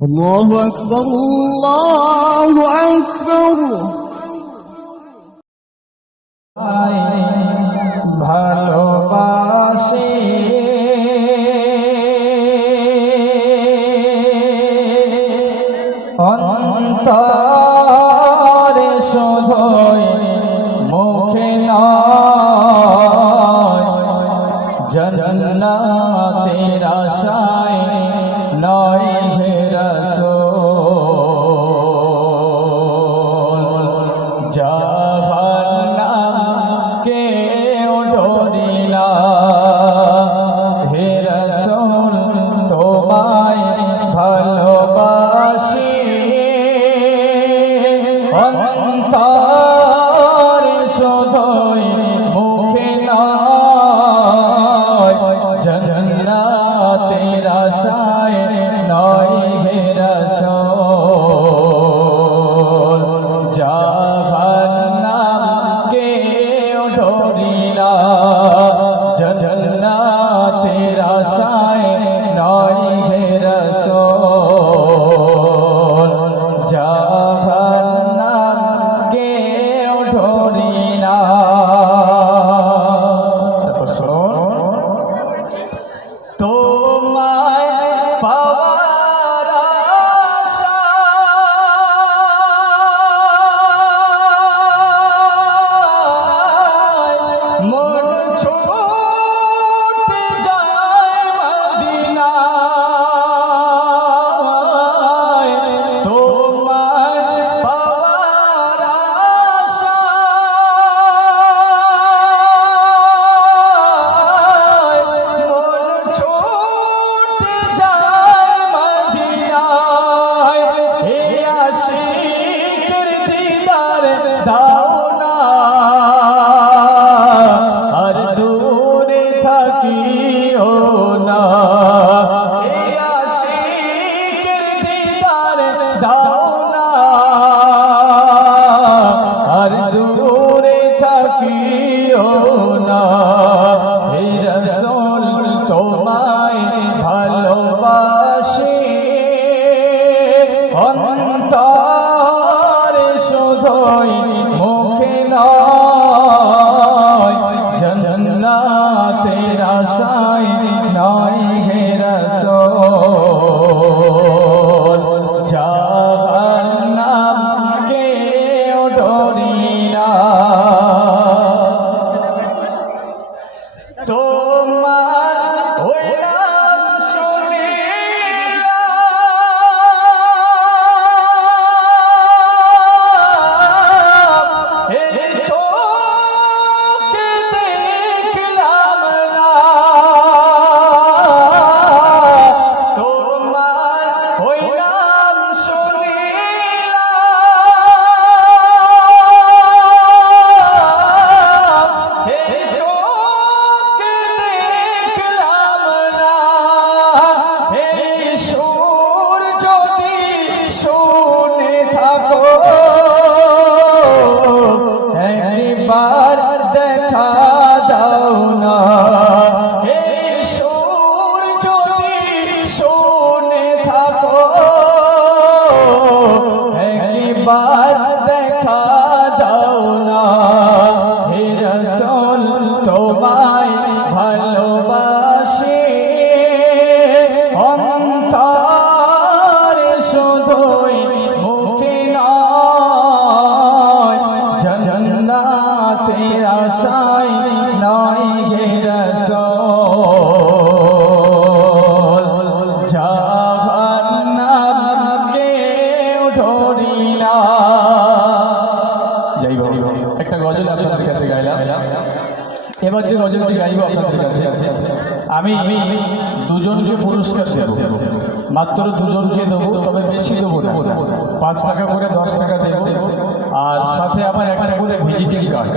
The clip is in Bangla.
الله أكبر الله أكبر ভালোবাসি অন্তরে শুধুই মুখে নয় জান্নাতের আশায় নয় হে রাসূল জাহান্নামকে ডরিলা হে রাসূল তোমায় ভালোবাসি অন্তরে শুধুই মুখে নয় জান্নাতের আশায় নয় হে রাসূল জাহান্নামকে ডরিলা জান্নাতের আশায় নয় হে রাসূল জাহান্নামকে ডরিলা। তোমায় পাওয়ার আশায় মন ছুটে যায় মদিনায়। তোমায় পাওয়ার আশায় মন ছুটে যায় মদিনায়। হে আশিকের দিদার দাও না আর দূরে থাকিও না। হে আশিকের দিদার দাও না আর দূরে থাকিও না। হে রাসূল তোমায় ভালোবাসি অন্তরে শুধুই মুখে নয় জান্নাতের আশায় নয় হে রাসূল জাহান্নামকে ডরিলা। তোমার ওই নাম শুনিলাম হে চোখে দেখলাম না। তোমার ওই নাম শুনিলাম হে চোখে দেখলাম না। হে সুর যদি শুনে থাকো একবার দেখা দাও না। হে সুর যদি শুনে থাকো একবার দেখা দাও না। হে রাসূল তোমায় ভালোবাসি অন্তরে শুধুই মুখে নয় জান্নাতের আশায় নয় হে রাসূল জাহান্নামকে ডরিলা। যাই হোক একটা গজল আপনাদের কাছে গাইলাম। এবার যে গজলটি গাইব আপনাদের কাছে আমি দুজনকে পুরস্কার দেব, মাত্র দুজনকে দেবো, তবে বেশি দেবো না, 5 টাকা করে 10 টাকা দেবো আর সাথে আবার একটা করে ভিজিটিং কার্ড।